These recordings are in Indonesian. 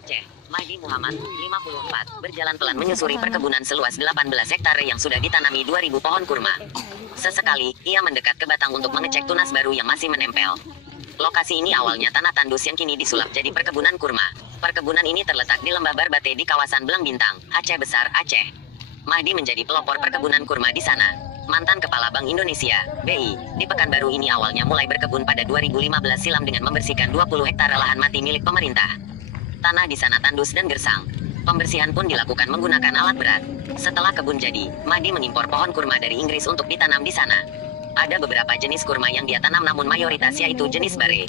Aceh. Mahdi Muhammad, 54, berjalan pelan menyusuri perkebunan seluas 18 hektare yang sudah ditanami 2.000 pohon kurma. Sesekali, ia mendekat ke batang untuk mengecek tunas baru yang masih menempel. Lokasi ini awalnya tanah tandus yang kini disulap jadi perkebunan kurma. Perkebunan ini terletak di Lembah Barbate di kawasan Belang Bintang, Aceh Besar, Aceh. Mahdi menjadi pelopor perkebunan kurma di sana. Mantan Kepala Bank Indonesia, BI, di Pekanbaru ini awalnya mulai berkebun pada 2015 silam dengan membersihkan 20 hektare lahan mati milik pemerintah. Tanah di sana tandus dan gersang. Pembersihan pun dilakukan menggunakan alat berat. Setelah kebun jadi, Mahdi mengimpor pohon kurma dari Inggris untuk ditanam di sana. Ada beberapa jenis kurma yang dia tanam namun mayoritas yaitu jenis bare.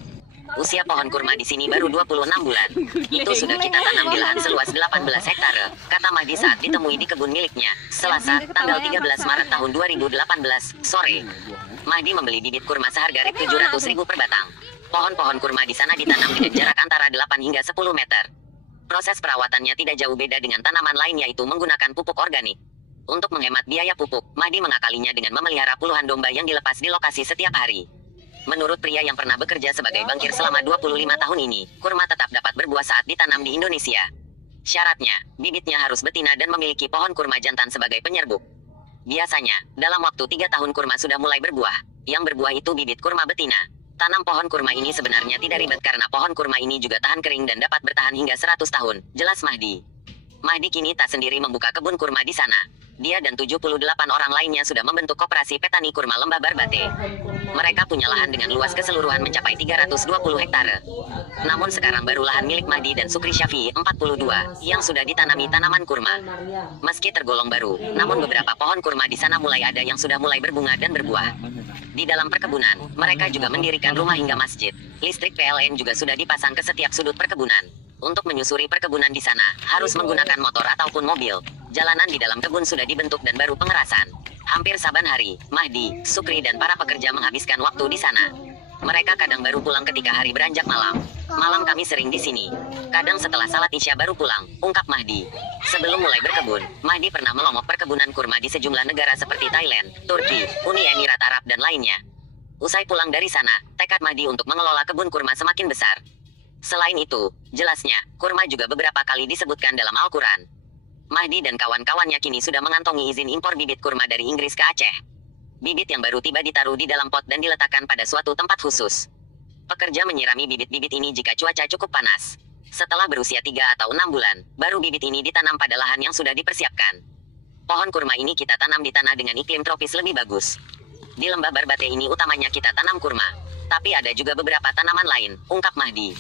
Usia pohon kurma di sini baru 26 bulan. Itu sudah kita tanam di lahan seluas 18 hektare, kata Mahdi saat ditemui di kebun miliknya, Selasa, tanggal 13 Maret tahun 2018, sore. Mahdi membeli bibit kurma seharga Rp700.000 per batang. Pohon-pohon kurma di sana ditanam dengan jarak antara 8 hingga 10 meter. Proses perawatannya tidak jauh beda dengan tanaman lain yaitu menggunakan pupuk organik. Untuk menghemat biaya pupuk, Mahdi mengakalinya dengan memelihara puluhan domba yang dilepas di lokasi setiap hari. Menurut pria yang pernah bekerja sebagai bankir selama 25 tahun ini, kurma tetap dapat berbuah saat ditanam di Indonesia. Syaratnya, bibitnya harus betina dan memiliki pohon kurma jantan sebagai penyerbuk. Biasanya, dalam waktu 3 tahun kurma sudah mulai berbuah. Yang berbuah itu bibit kurma betina. Tanam pohon kurma ini sebenarnya tidak ribet karena pohon kurma ini juga tahan kering dan dapat bertahan hingga 100 tahun, jelas Mahdi. Mahdi kini tak sendiri membuka kebun kurma di sana. Dia dan 78 orang lainnya sudah membentuk koperasi petani kurma Lembah Barbate. Mereka punya lahan dengan luas keseluruhan mencapai 320 hektare. Namun sekarang baru lahan milik Mahdi dan Sukri Syafi'i, 42, yang sudah ditanami tanaman kurma. Meski tergolong baru, namun beberapa pohon kurma di sana mulai ada yang sudah mulai berbunga dan berbuah. Di dalam perkebunan, mereka juga mendirikan rumah hingga masjid. Listrik PLN juga sudah dipasang ke setiap sudut perkebunan. Untuk menyusuri perkebunan di sana, harus menggunakan motor ataupun mobil. Jalanan di dalam kebun sudah dibentuk dan baru pengerasan. Hampir saban hari, Mahdi, Sukri dan para pekerja menghabiskan waktu di sana. Mereka kadang baru pulang ketika hari beranjak malam. Malam kami sering di sini. Kadang setelah salat Isya baru pulang, ungkap Mahdi. Sebelum mulai berkebun, Mahdi pernah melongok perkebunan kurma di sejumlah negara seperti Thailand, Turki, Uni Emirat Arab dan lainnya. Usai pulang dari sana, tekad Mahdi untuk mengelola kebun kurma semakin besar. Selain itu, jelasnya, kurma juga beberapa kali disebutkan dalam Al-Quran. Mahdi dan kawan-kawannya kini sudah mengantongi izin impor bibit kurma dari Inggris ke Aceh. Bibit yang baru tiba ditaruh di dalam pot dan diletakkan pada suatu tempat khusus. Pekerja menyirami bibit-bibit ini jika cuaca cukup panas. Setelah berusia 3 atau 6 bulan, baru bibit ini ditanam pada lahan yang sudah dipersiapkan. Pohon kurma ini kita tanam di tanah dengan iklim tropis lebih bagus. Di Lembah Barbate ini utamanya kita tanam kurma. Tapi ada juga beberapa tanaman lain, ungkap Mahdi.